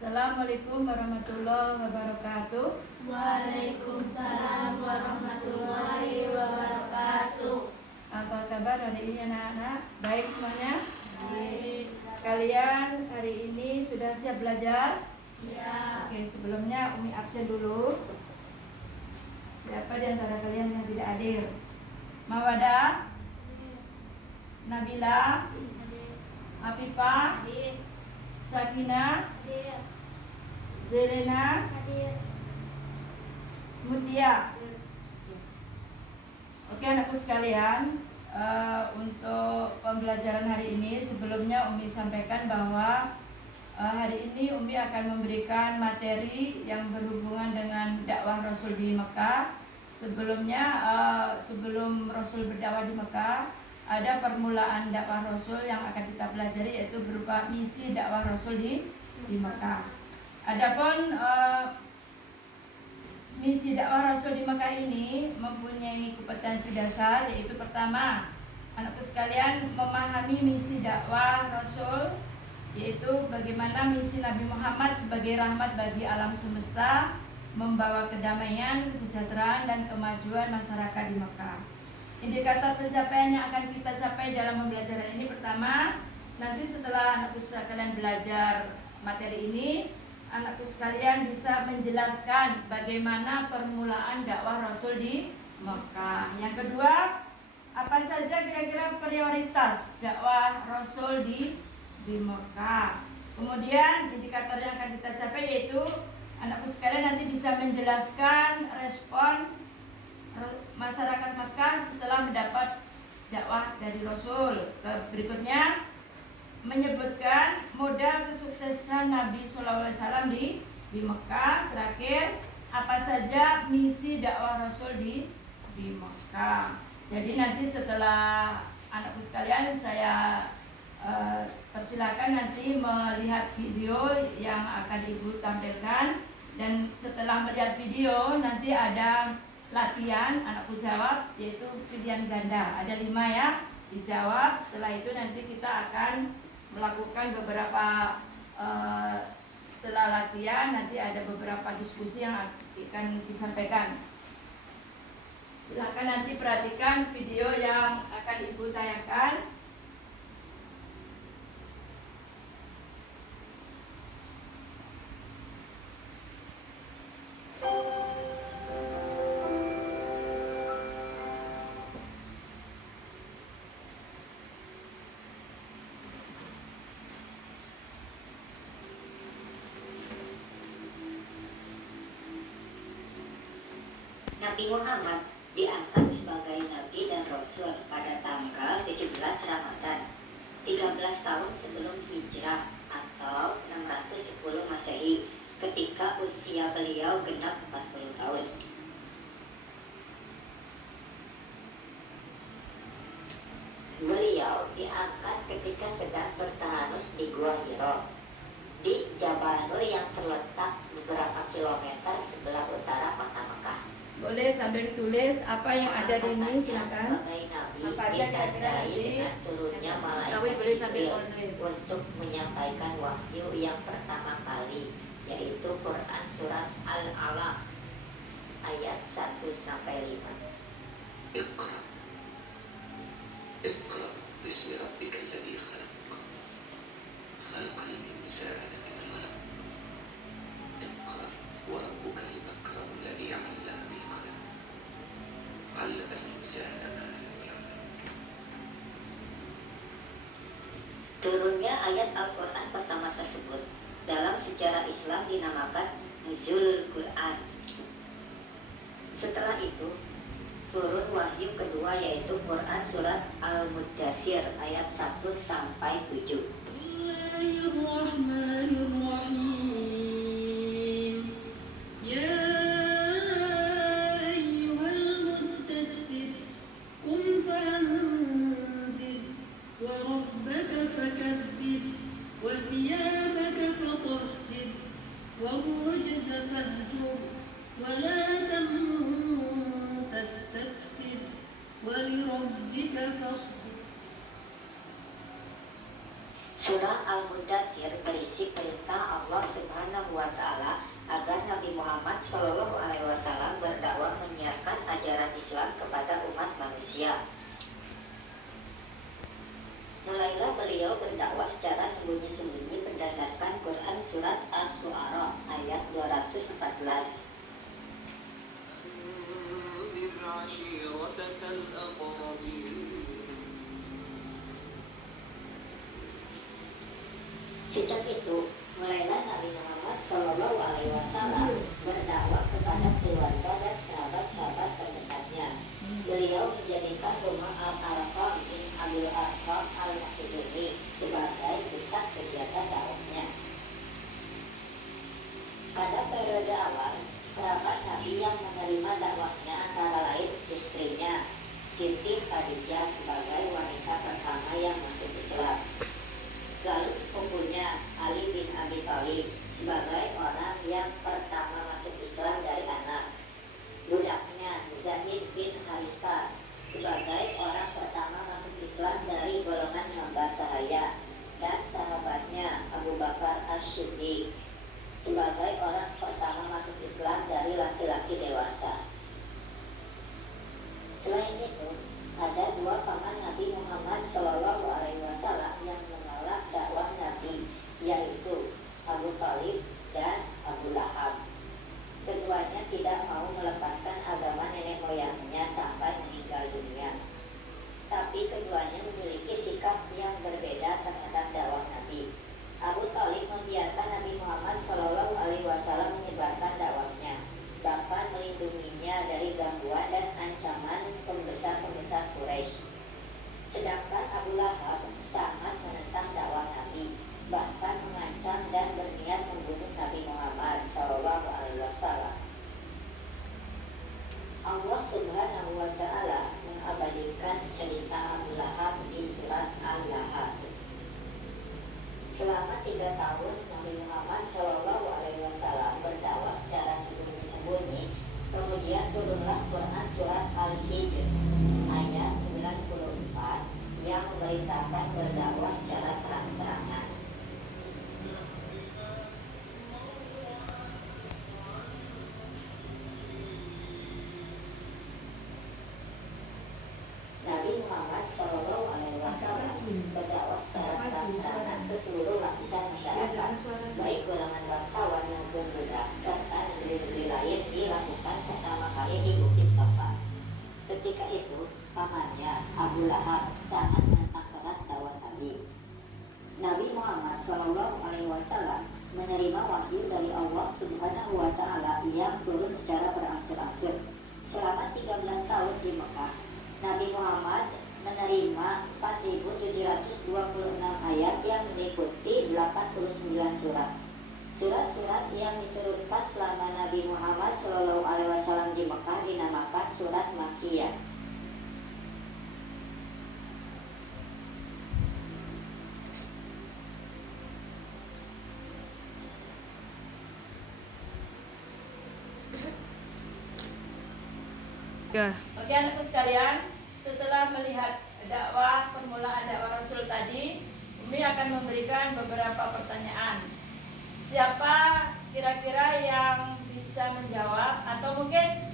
Assalamualaikum warahmatullahi wabarakatuh. Waalaikumsalam warahmatullahi wabarakatuh. Apa kabar hari ini anak-anak? Baik semuanya? Baik. Kalian hari ini sudah siap belajar? Siap. Oke, sebelumnya Umi absen dulu. Siapa di antara kalian yang tidak hadir? Mawada, Nabila, Afifah, Sakina, Zelena, Mutia. Oke anakku sekalian, untuk pembelajaran hari ini sebelumnya Umi sampaikan bahwa hari ini Umi akan memberikan materi yang berhubungan dengan dakwah Rasul di Mekah. Sebelumnya, sebelum Rasul berdakwah di Mekah, ada permulaan dakwah Rasul yang akan kita pelajari, yaitu berupa misi dakwah Rasul di Mekah. Adapun misi dakwah Rasul di Mekah ini mempunyai kompetensi dasar, yaitu pertama, anakku sekalian memahami misi dakwah Rasul, yaitu bagaimana misi Nabi Muhammad sebagai rahmat bagi alam semesta, membawa kedamaian, kesejahteraan, dan kemajuan masyarakat di Mekah. Indikator pencapaian yang akan kita capai dalam pembelajaran ini, pertama, nanti setelah anakku sekalian belajar materi ini, anakku sekalian bisa menjelaskan bagaimana permulaan dakwah Rasul di Mekah. Yang kedua, apa saja kira-kira prioritas dakwah Rasul di Mekah. Kemudian indikator yang akan kita capai yaitu anakku sekalian nanti bisa menjelaskan respon masyarakat Mekah setelah mendapat dakwah dari Rasul. Berikutnya menyebutkan modal kesuksesan Nabi SAW di Mekah. Terakhir, apa saja misi dakwah Rasul di Mekah. Jadi nanti setelah anakku sekalian saya persilakan nanti melihat video yang akan Ibu tampilkan, dan setelah melihat video nanti ada latihan anakku jawab, yaitu pilihan ganda. Ada 5 ya, dijawab. Setelah itu nanti kita akan melakukan beberapa setelah latihan nanti ada beberapa diskusi yang akan disampaikan. Silakan nanti perhatikan video yang akan Ibu tayangkan. Nabi Muhammad diangkat sebagai Nabi dan Rasul pada tanggal 17 Ramadan 13 tahun sebelum hijrah atau 610 Masehi, ketika usia beliau genap 40 tahun. Beliau diangkat ketika sedang bertahanus di Gua Hiro di Jabal Nur yang terletak beberapa kilometer sebelah utara kota Mekah. Boleh sambil ditulis apa yang ada di ini, silakan. Apa aja kira-kira dengan turunnya malaikat boleh sambil Jibril tulis untuk menyampaikan wahyu yang pertama kali, yaitu Quran surat Al-Alaq ayat 1 sampai 5. Iqra Iqra bismi rabbikal ladzi khalaq khalaqal insana min 'alaq Iqra wa rabbukal akram alladzi 'allama bil qalam 'allama al-insana ma lam ya'lam. Turunnya ayat Al-Quran pertama tersebut dalam sejarah Islam dinamakan Nuzulul Quran. Setelah itu turun wahyu kedua, yaitu Quran surat Al-Muddatsir ayat 1 sampai 7. Bismillahirrahmanirrahim. Ya ayyuhal muddatsir, qum fanzir, wa rabbaka fakabbir, wa thiyabaka fatahhir, wa rujza fahjur, wa la tamnun tastakthir, wa lirabbika fasbir. Surah Al-Muddatsir berisi perintah Allah Subhanahu surat Asy-Syu'ara ayat 214. أنذر عشيرتك الأقربين. Sejak itu, mulailah Nabi Muhammad Shallallahu Alaihi Wasallam berdakwah kepada keluarga dan sahabat-sahabat terdekatnya. Beliau menjadikan rumah Al-Arqam bin Abil Arqam Al-Makhzumi sebagai pusat kegiatan dakwahnya. Pada periode awal, kerabat Nabi yang menerima dakwahnya antara lain istrinya, Siti Khadijah sebagai wanita pertama yang masuk Islam. Lalu sepupunya Ali bin Abi Thalib sebagai orang yang pertama masuk Islam dari anak. Budaknya Zaid bin Harithah sebagai orang pertama masuk Islam dari golongan hamba sahaya. Dan sahabatnya Abu Bakar Asy-Siddiq sebagai orang pertama masuk Islam dari laki-laki dewasa. Selain itu, ada dua paman Nabi Muhammad Shallallahu Alaihi Wasallam yang menolak dakwah Nabi, yaitu Abu Thalib dan Abu Lahab. Keduanya tidak mau melepaskan agama nenek moyangnya sampai meninggal dunia. Tapi keduanya memiliki sikap yang berbeda terhadap dakwah Nabi. Abu Thalib membiarkan Nabi Muhammad Shallallahu Alaihi Wasallam menyebarkan dakwahnya, bahkan melindunginya dari gangguan dan ancaman pembesar-pembesar Quraisy. Sedangkan Abu Lahab sangat menentang dakwah Nabi, bahkan mengancam dan berniat membunuh Nabi Muhammad Shallallahu Alaihi Wasallam. Allah Subhanahu Wa Taala mengabadikan cerita Abu Lahab di surat Al-Lahab. Selama 3 tahun Nabi Muhammad Shallallahu Alaihi Wasallam berdakwah secara sembunyi-sembunyi. Kemudian turunlah Quran surat Al-Hijr ayat 94 yang memerintahkan berdakwah secara terang-terangan. Nabi Muhammad Shallallahu Alaihi Wasallam berdakwah secara terang-terangan ke seluruh lapisan masyarakat, baik golongan bangsawan maupun budak, serta negeri-negeri lain dilakukan pertama kali di Bukit Safa. Ketika itu, pamannya Abu Lahab sangat menentang keras dakwah Nabi. Nabi Muhammad Shallallahu Alaihi Wasallam menerima wahyu dari Allah Subhanahu Wa Taala yang turun secara berangsur-angsur. Selama 13 tahun di Mekah, Nabi Muhammad menerima 4.726 ayat yang meliputi 89 surat. Surat-surat yang diturunkan selama Nabi Muhammad Shallallahu Alaihi Wasallam di Mekah dinamakan surat Makkiyah. Oke anakku sekalian, setelah melihat dakwah, permulaan dakwah Rasul tadi, Umi akan memberikan beberapa pertanyaan. Siapa kira-kira yang bisa menjawab, atau mungkin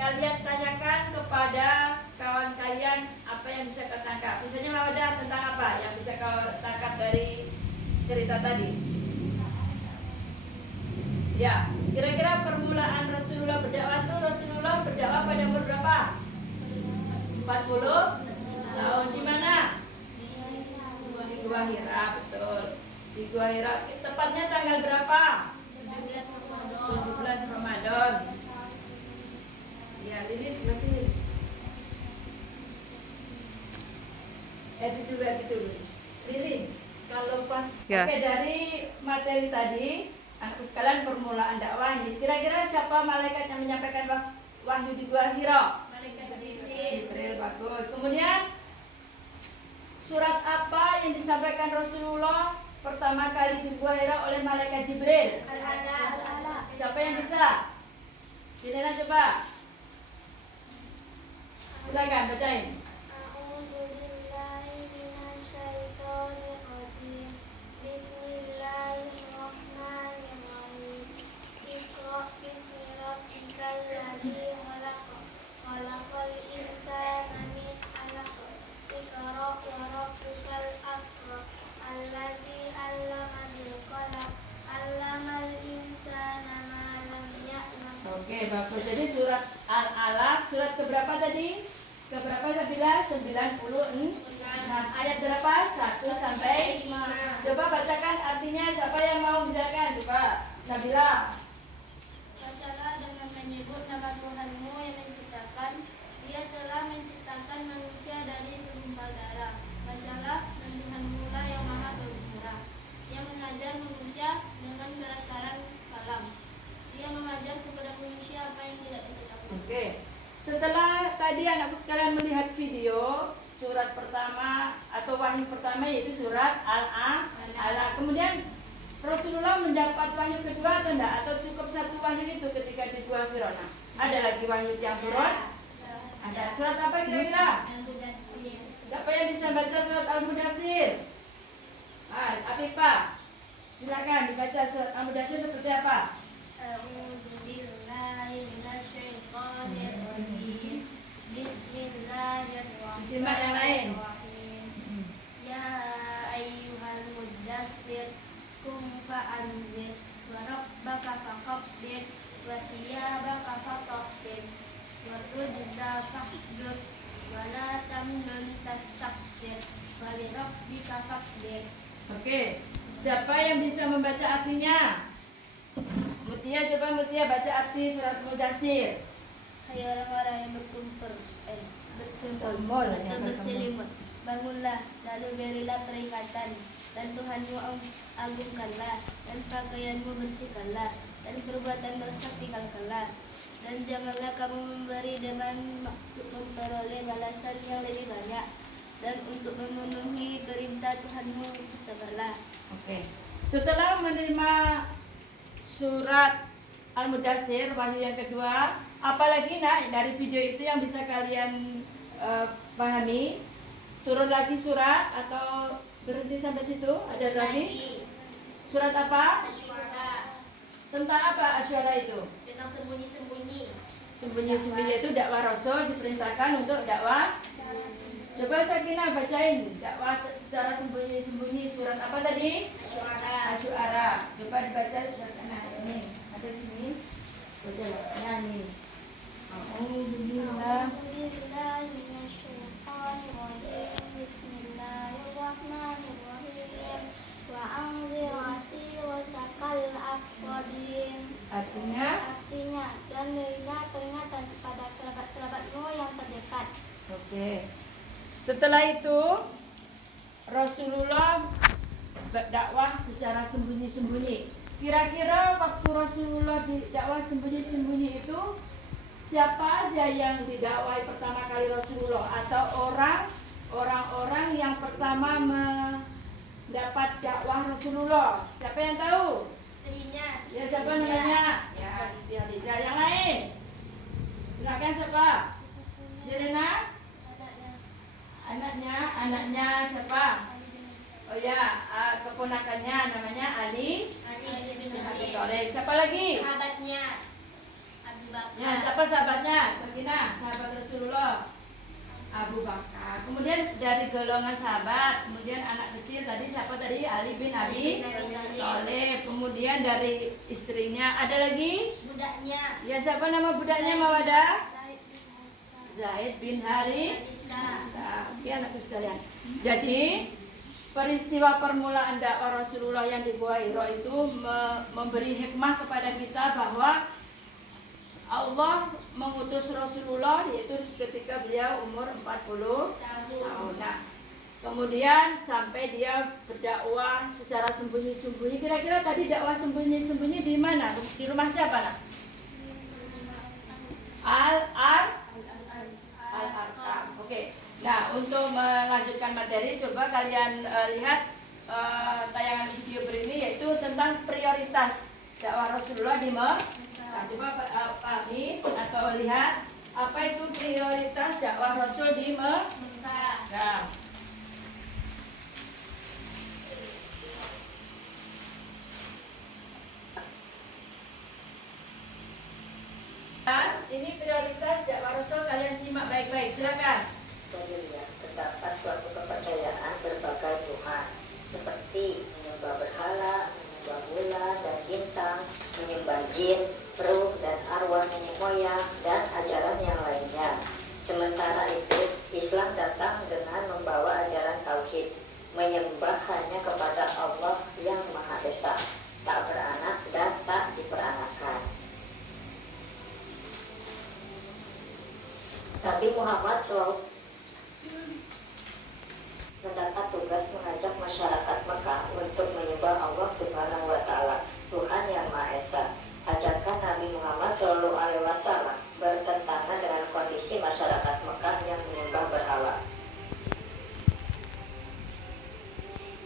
kalian tanyakan kepada kawan kalian apa yang bisa kau tangkap. Misalnya Mawadah, tentang apa yang bisa kau tangkap dari cerita tadi? Ya, kira-kira permulaan Rasulullah berdakwah itu, Rasulullah berdakwah pada umur berapa? 40 tahun. Di mana? Di Gua Hira, betul. Di Gua Hira, tepatnya tanggal berapa? 17 Ramadan. Ya, ini sebelah sini. Itu dulu. Lili, kalau pas Ya. Oke, dari materi tadi, anakku sekalian, permulaan dakwah ini, kira-kira siapa malaikat yang menyampaikan wahyu di Gua Hira? Malaikat Jibril, bagus. Kemudian surat apa yang disampaikan Rasulullah pertama kali di Gua Hira oleh malaikat Jibril? Siapa yang bisa? Silena coba. Silakan bacain. Oke, bagus. Jadi surat Al-Alaq, surat keberapa tadi? Keberapa Nabila? 96. Ayat berapa? 1 sampai 5. Coba bacakan artinya, siapa yang mau bacakan? Coba Nabila. Bacalah dengan menyebut nama Tuhanmu yang menciptakan. Dia telah menciptakan manusia dari segumpal darah. Bacalah, dan Tuhanmu lah yang maha pemurah. Dia mengajar manusia dengan berat kalam. Dia mengajar kepada manusia apa yang tidak diketahui. Oke. Setelah tadi anakku sekalian melihat video surat pertama atau wahyu pertama yaitu surat Al-Alaq. Kemudian Rasulullah mendapat wahyu kedua atau enggak? Atau cukup satu wahyu itu ketika di Gua Fir'aun? Ada lagi wahyu yang turun? Ada. Surat apa kira-kira? Siapa yang bisa baca surat Al-Mudaththir? Afifah, silakan dibaca surat Al-Mudaththir seperti apa? A'udzu billahi minasyaitonir rajim. Bismillahirrahmanirrahim. Simak yang lain. Ya ayyuhal muddatsir qum fa'anzir wa rabbaka fakabbir wa thiyabaka fatahhir wa rujza fahjur wa la tamnun tastakbir wa li rabbika fasbir. Oke, siapa yang bisa membaca artinya? Mutia, coba Mutia baca arti surat Mudaththir. Hai orang-orang yang berkumpul Berkumpul, ya, atau berselimut, bangunlah, lalu berilah peringatan, dan Tuhanmu agungkanlah, dan pakaianmu bersihkanlah, dan perbuatan dosa tinggalkanlah, dan janganlah kamu memberi dengan maksud memperoleh balasan yang lebih banyak, dan untuk memenuhi perintah Tuhanmu bersabarlah. Oke. Setelah menerima surat Al-Mudaththir wahyu yang kedua, apalagi dari video itu yang bisa kalian pahami? Turun lagi surat atau berhenti sampai situ? Ada lagi? Surat apa? Asyura, Tentang apa Asyura itu? tentang sembunyi-sembunyi. Sembunyi-sembunyi itu dakwah Rasul diperintahkan untuk dakwah. Coba Sakinah bacain dakwah secara sembunyi-sembunyi surat apa tadi? Asyura. Coba dibaca nah ini ada sini. Baca ya nih. Alhamdulillah. Bismillahirrahmanirrahim. Wa anzir asiratakal aqrabin. Artinya Dan berilah peringatan kepada kerabat-kerabatmu yang terdekat. oke. Setelah itu Rasulullah berdakwah secara sembunyi-sembunyi. Kira-kira waktu Rasulullah dakwah sembunyi-sembunyi itu siapa aja yang didakwai pertama kali Rasulullah atau orang-orang yang pertama mendapat dakwah Rasulullah? Siapa yang tahu? Istrinya. Ya siapa namanya? Ya Siti Khadijah. Yang lain? Silakan siapa? Jelena? Anaknya siapa? Oh ya, keponakannya namanya Ali bin Abi Thalib. Siapa lagi? Sahabatnya Abu Bakar. Ya, siapa sahabatnya? Sakinah, sahabat Rasulullah. Abu Bakar. Kemudian dari golongan sahabat, kemudian anak kecil tadi siapa tadi? Ali bin Abi Thalib. Kemudian dari istrinya ada lagi? Budaknya Ya, siapa nama budaknya Mawadah? Zaid bin Harith. Oke anakku sekalian. Jadi peristiwa permulaan dakwah Rasulullah yang di Gua Hira itu memberi hikmah kepada kita bahwa Allah mengutus Rasulullah yaitu ketika beliau umur 40 tahun. Nah, kemudian sampai dia berdakwah secara sembunyi-sembunyi. Kira-kira tadi dakwah sembunyi-sembunyi di mana? Di rumah siapa nak? Al-Arqam. Oke. Nah, untuk melanjutkan materi, coba kalian lihat tayangan video berikut yaitu tentang prioritas dakwah Rasulullah di Mekah. Nah, coba pahami atau lihat apa itu prioritas dakwah Rasul di Mekah. Nah, ini prioritas dakwah Rasul, kalian simak baik-baik. Silakan. Terdapat suatu kepercayaan berbagai Tuhan, seperti menyembah berhala, menyembah bulan dan bintang, menyembah jin, ruh dan arwah nenek moyang, dan ajaran yang lainnya. Sementara itu, Islam datang dengan membawa ajaran tauhid, menyembah hanya kepada Allah yang Maha Esa, tak beranak dan tak diperanakan. Nabi Muhammad SAW mendapat tugas mengajak masyarakat Mekah untuk menyembah Allah Subhanahu wa Ta'ala, Tuhan yang Maha Esa. Ajakan Nabi Muhammad SAW bertentangan dengan kondisi masyarakat Mekah yang menyembah berhala.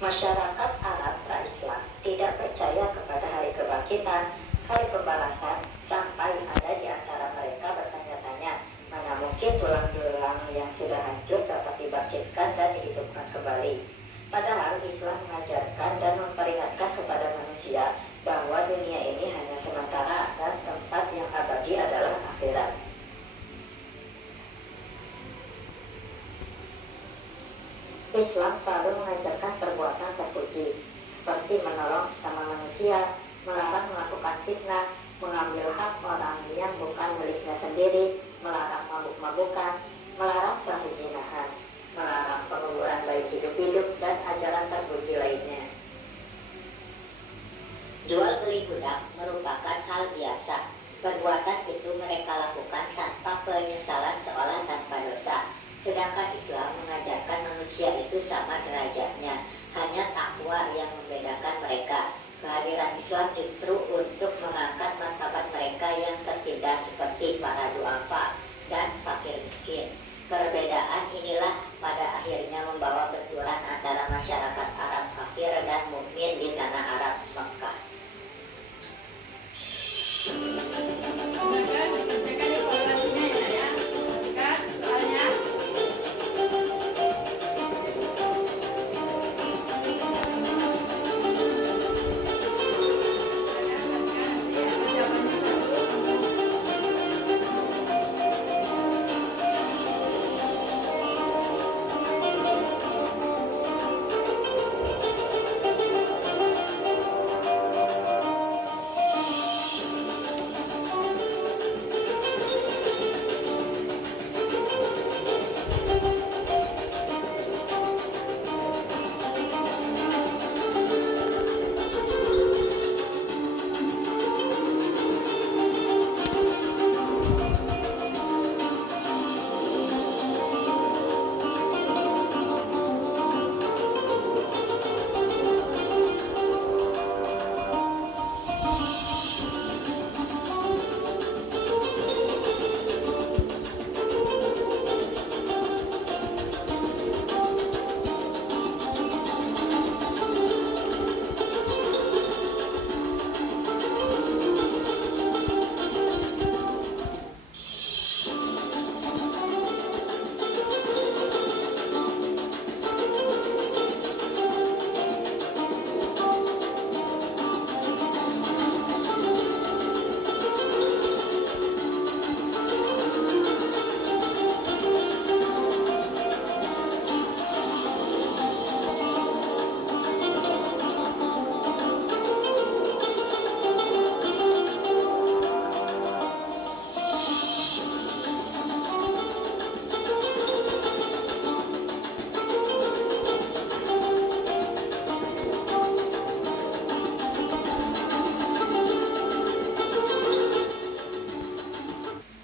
Masyarakat Arab pra-Islam tidak percaya kepada hari kebangkitan, hari pembalasan, sampai ada di antara mereka bertanya-tanya, mana mungkin tulang-tulang yang sudah hancur dapat dibangkitkan dan dihidupkan kembali. Padahal Islam mengajarkan dan memperingatkan kepada manusia bahwa dunia ini hanya sementara dan tempat yang abadi adalah akhirat. Islam selalu mengajarkan perbuatan terpuji, seperti menolong sesama manusia, melarang melakukan fitnah, mengambil hak orang yang bukan miliknya sendiri, melarang mabuk-mabukan, melarang perzinahan, melarang penguburan bayi hidup-hidup, dan ajaran terpuji lainnya. Jual beli budak merupakan hal biasa. Perbuatan itu mereka lakukan tanpa penyesalan seolah tanpa dosa. Sedangkan Islam mengajarkan manusia itu sama derajatnya, hanya takwa yang membedakan mereka. Kehadiran Islam justru untuk mengangkat martabat mereka yang tertindas seperti para duafa dan fakir miskin. Perbedaan inilah pada akhirnya membawa benturan antara masyarakat Arab kafir dan mukmin di tanah Arab Mekah. Silakan dikerjakan evaluasinya ya, Nak, ya. Perhatikan soalnya.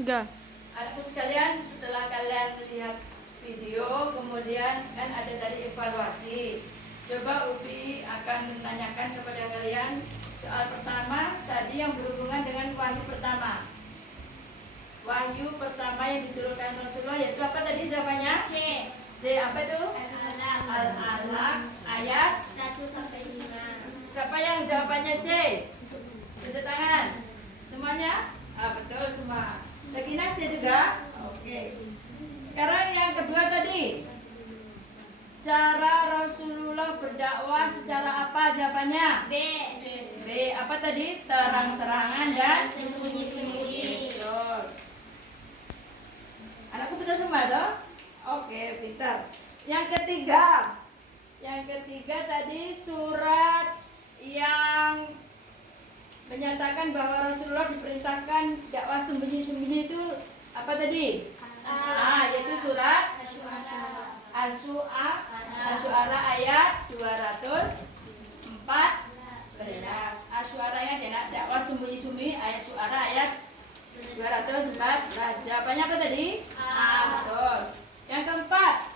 Anakku sekalian, setelah kalian melihat video, kemudian kan ada tadi evaluasi. Coba Upi akan menanyakan kepada kalian soal pertama tadi yang berhubungan dengan wahyu pertama. Wahyu pertama yang diturunkan Rasulullah yaitu apa tadi jawabannya? C. C apa itu? Al-Alaq ayat 1-5. Siapa yang jawabannya C? Tunjuk tangan. Semuanya? Betul semua. Sakinah C juga? Oke. Sekarang yang kedua tadi. Cara Rasulullah berdakwah secara apa jawabannya? B. B. Apa tadi? Terang-terangan dan Sembunyi-sembunyi. betul. Anakku betul semua toh? Oke, pintar. Yang ketiga tadi surat yang menyatakan bahwa Rasulullah diperintahkan dakwah sembunyi-sembunyi itu apa tadi? Yaitu surat Asy-Syu'ara ayat 214. Asy-Syu'ara ya, dakwah sembunyi-sembunyi ayat Syu'ara ayat 214. Jawabannya apa tadi? Betul. Yang keempat,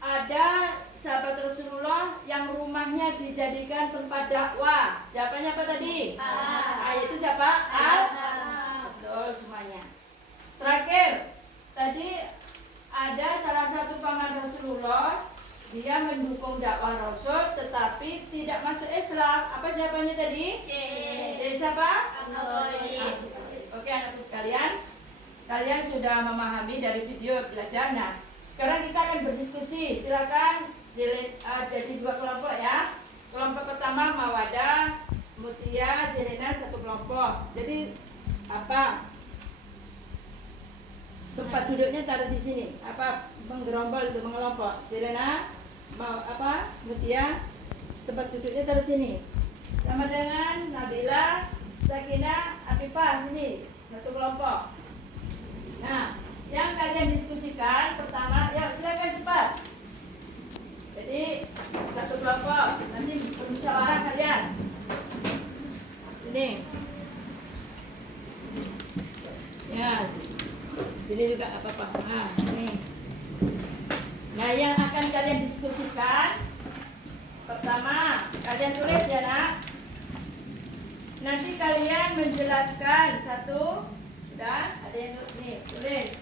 ada sahabat Rasulullah yang rumahnya dijadikan tempat dakwah. Jawabannya apa tadi? Yaitu siapa? Betul semuanya. Terakhir, tadi ada salah satu paman Rasulullah, dia mendukung dakwah Rasul tetapi tidak masuk Islam. Apa jawabannya tadi? Jadi siapa? Oke anakku sekalian, kalian sudah memahami dari video belajar. Nah, sekarang kita akan berdiskusi. Silakan jadi dua kelompok ya. Kelompok pertama Mawadah, Mutia, Zelena satu kelompok. Jadi apa? Tempat duduknya taruh di sini. Apa menggerombol itu mengelompok. Zelena, Mutia, tempat duduknya taruh sini. Sama dengan Nabila, Sakinah, Afifah sini satu kelompok. Nah, yang kalian diskusikan pertama, ya silakan cepat. Jadi satu kelompok, nanti bermusyawarah kalian. Ini. Ya. Sini juga apa-apa. Nah, ini. Nah, yang akan kalian diskusikan pertama, kalian tulis ya, Nak. Nanti kalian menjelaskan satu, sudah ada yang nih, tulis.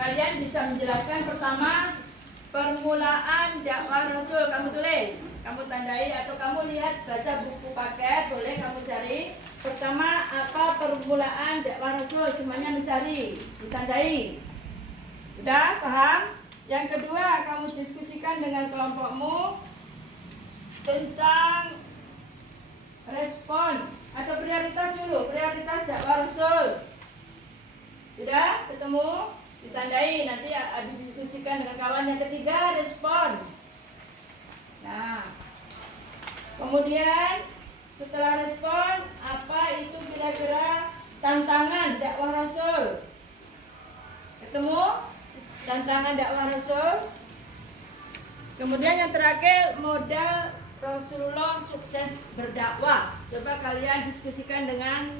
Kalian bisa menjelaskan pertama permulaan dakwah Rasul. Kamu tulis, kamu tandai atau kamu lihat baca buku paket, boleh kamu cari. Pertama, apa permulaan dakwah Rasul? Semuanya mencari, ditandai. Sudah paham? Yang kedua, kamu diskusikan dengan kelompokmu tentang respon atau prioritas dulu, prioritas dakwah Rasul. Sudah ketemu? Ditandai, nanti didiskusikan dengan kawan. Yang ketiga, respon. Nah, kemudian setelah respon, apa itu kira-kira tantangan dakwah Rasul? Ketemu? Tantangan dakwah Rasul. Kemudian yang terakhir, modal Rasulullah sukses berdakwah. Coba kalian diskusikan dengan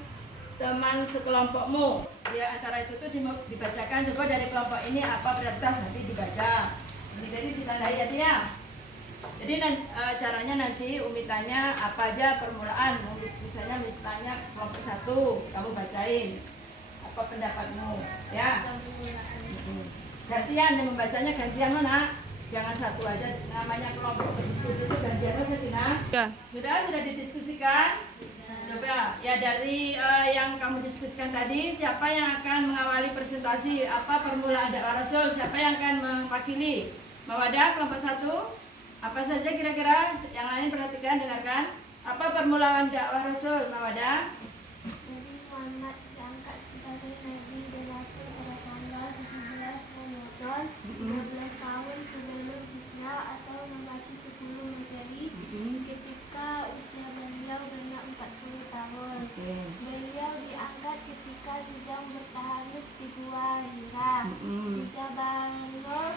teman sekelompokmu. Ya, antara itu tuh dibacakan. Coba dari kelompok ini apa prioritas, nanti dibaca. Jadi ditandai ya. Jadi caranya nanti Umi tanya apa aja permulaan. Misalnya tanya kelompok 1, kamu bacain apa pendapatmu, ya. Gantian yang membacanya, gantian mana? Jangan satu aja, namanya kelompok berdiskusi itu gantian aja, Tina. Ya. Sudah didiskusikan. Coba ya dari yang kamu diskusikan tadi, siapa yang akan mengawali presentasi apa permulaan dakwah Rasul? Siapa yang akan mewakili? Mawadah kelompok 1. Apa saja kira-kira? Yang lain perhatikan, dengarkan. Apa permulaan dakwah Rasul, Mawadah? Nabi Muhammad diangkat sebagai Nabi dan Rasul pada tanggal 17 Ramadan 13 tahun sebelum hijrah atau memaki 10 Masehi, ketika usia beliau genap 40 tahun. Beliau diangkat ketika sedang bertahanus di Gua Hira. Di Jabal Nur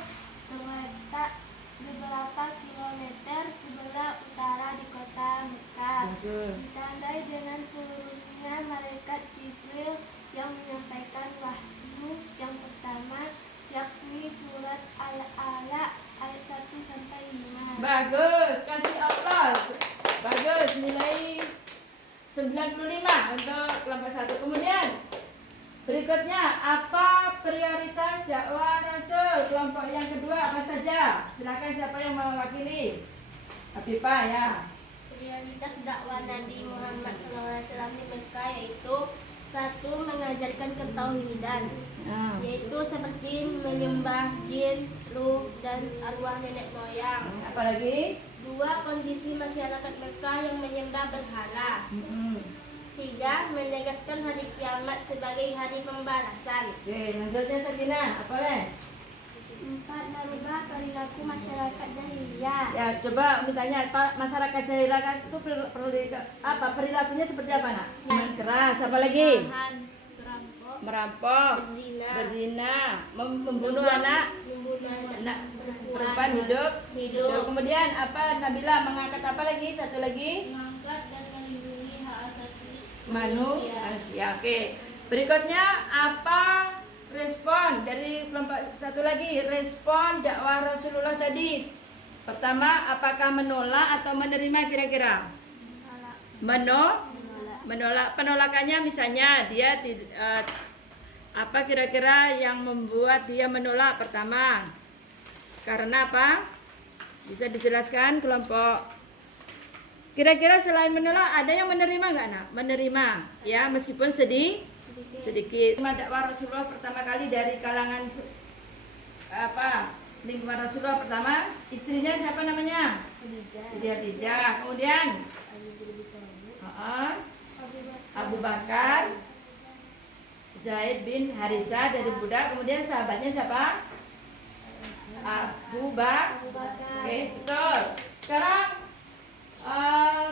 terletak beberapa kilometer sebelah utara di kota Mekah. Ditandai dengan turunnya malaikat Jibril yang menyampaikan wahyu yang pertama, yakni surat Al-A'la ayat 1-5. Bagus, kasih aplaus. Bagus, nilai 95 untuk kelompok 1. Kemudian berikutnya, apa prioritas dakwah Rasul? Kelompok yang kedua apa saja? Silakan siapa yang mewakili? Afifah ya. Prioritas dakwah Nabi Muhammad SAW di Mekah yaitu 1. Mengajarkan ketauhidan, yaitu seperti menyembah jin, ruh, dan arwah nenek moyang. Apalagi? 2. Kondisi masyarakat Mekah yang menyembah berhala. 3. Menegaskan hari kiamat sebagai hari pembalasan. Oke, lanjutnya Sakinah, apa leh? 4. Merubah perilaku masyarakat jahiliyah. Ya, coba tanya Pak, masyarakat jahiliyah itu apa? Perilakunya seperti apa, Nak? Minuman keras, apa lagi? Merampok, berzina, membunuh anak perempuan hidup. Kemudian apa, Nabila mengangkat apa lagi? Satu lagi? Mengangkat dan melindungi hak asasi Manusia. Oke. Berikutnya apa respon dari kelompok satu lagi? Respon dakwah Rasulullah tadi. Pertama, apakah menolak atau menerima kira-kira? Menolak. Penolakannya misalnya dia apa kira-kira yang membuat dia menolak? Pertama, karena apa? Bisa dijelaskan kelompok. Kira-kira selain menolak ada yang menerima nggak, Nak? Menerima, ya, meskipun sedikit. Dakwah Rasulullah pertama kali dari kalangan apa? Lingkungan Rasulullah pertama, istrinya siapa namanya? Siti Khadijah. Kemudian Abu Bakar, Zaid bin Harisah dari budak. Kemudian sahabatnya siapa? Abu Bakar. Oke, betul. Sekarang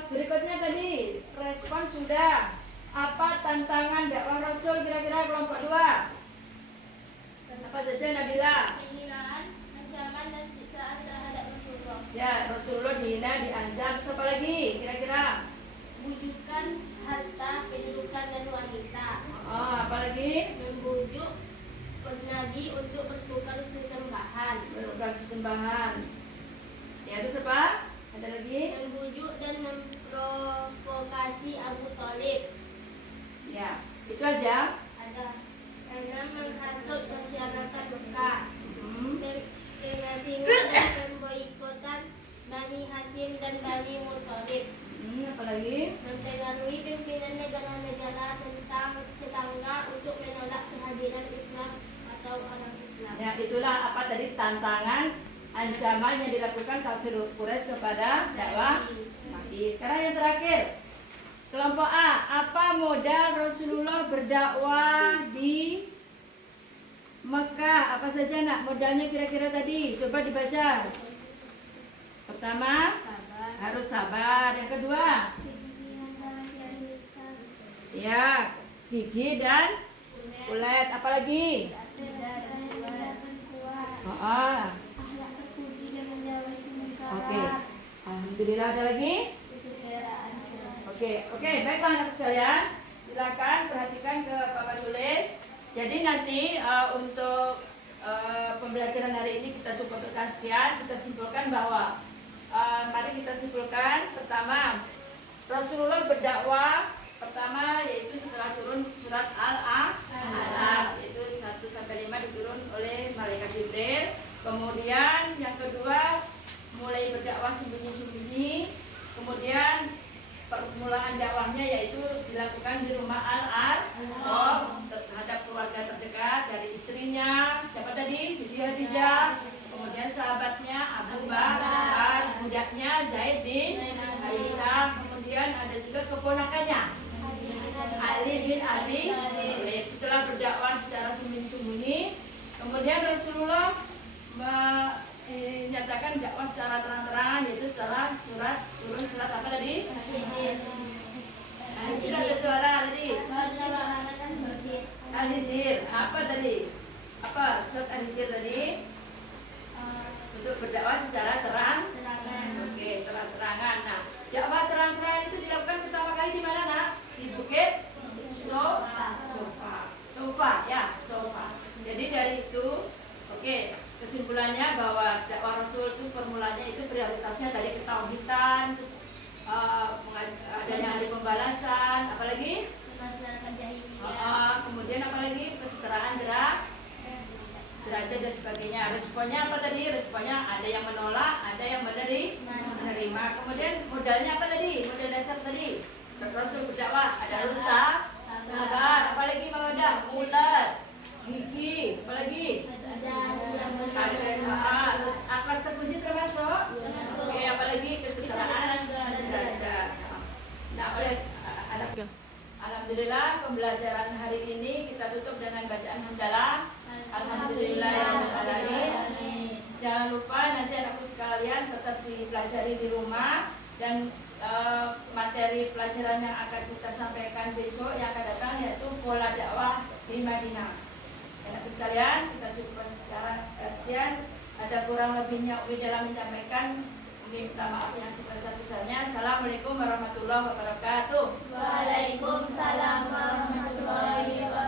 berikutnya tadi respon sudah. Apa tantangan dakwah Rasul kira-kira kelompok 2? Apa saja, Nabila? penghinaan, ancaman dan siksaan terhadap Rasulullah. Ya, Rasulullah dihina, diancam. Apa lagi kira-kira? Bujukan harta, pendudukan dan wanita. Apa lagi? Membujuk Nabi untuk bertukar sesembahan. Bertukar sesembahan. Ya, terus apa? Ada lagi? Membujuk dan memprovokasi Abu Thalib. Ya, itu aja. Ada 6. Menghasut masyarakat Mekah. Pengasingan dan pemboikotan Bani Hashim dan Bani Muthalib. Apa lagi? Mempengaruhi pimpinan negara-negara tentang tetangga untuk menolak kehadiran Islam atau orang Islam. Ya, itulah apa tadi tantangan ancaman yang dilakukan kafir Quraisy kepada dakwah Nabi. Sekarang yang terakhir. Kelompok A, apa modal Rasulullah berdakwah di Mekah? Apa saja, Nak? Modalnya kira-kira tadi. Coba dibaca. Pertama, harus sabar. Yang kedua, ya, gigi dan kulit. Apalagi? Oke. Alhamdulillah, ada lagi? Oke, baiklah anak sekalian. Silakan perhatikan ke Bapak tulis. Jadi nanti untuk pembelajaran hari ini kita cukupkan sekian. Kita simpulkan bahwa mari kita simpulkan. Pertama, Rasulullah berdakwah pertama yaitu setelah turun surat Al-Alaq, yaitu 1-5 diturun oleh malaikat Jibril. Kemudian yang kedua mulai berdakwah sembunyi-sembunyi. Kemudian permulaan dakwahnya yaitu dilakukan di rumah Al-Arqam terhadap keluarga terdekat dari istrinya, siapa tadi? Siti Khadijah, kemudian sahabatnya Abu Bakar, budaknya Zaid bin Harisah, kemudian ada juga keponakannya Ali bin Abi Thalib. Setelah berdakwah secara sembunyi-sembunyi, kemudian Rasulullah dinyatakan dakwah secara terang-terangan yaitu setelah turun surat apa tadi? Al-Hijr. Ada suara tadi? Al-Hijr. Apa tadi? Apa surat Al-Hijr tadi? Untuk berdakwah secara terang-terangan. Oke, terang-terangan. Nah, dakwah terang-terangan itu dilakukan pertama kali di mana, Nak? Di Bukit Sofa, ya, Sofa. Jadi dari itu, oke. Kesimpulannya bahwa dakwah Rasul itu formulanya itu prioritasnya dari ketauhidan, terus adanya hari pembalasan, apalagi kemudian apalagi kesetaraan derajat dan sebagainya. Responnya apa tadi? Responnya ada yang menolak, ada yang menerima. Kemudian modalnya apa tadi? Modal dasar tadi Rasul berdakwah ada sabar, apalagi mau ada ular, gigi, apalagi terus akhlak terpuji termasuk. Oke, apalagi kesetaraan derajat. Nah, alhamdulillah pembelajaran hari ini kita tutup dengan bacaan hamdalah. Alhamdulillahirabbil alamin. dipelajari di rumah, dan materi pelajaran yang akan kita sampaikan besok yang akan datang yaitu pola dakwah di Madinah. Anak sekalian, kita cukupkan sekian. Ada kurang lebihnya Umi dalam menyampaikan, Umi minta maaf yang sebesar-besarnya. Assalamualaikum warahmatullahi wabarakatuh. Waalaikumsalam warahmatullahi wabarakatuh.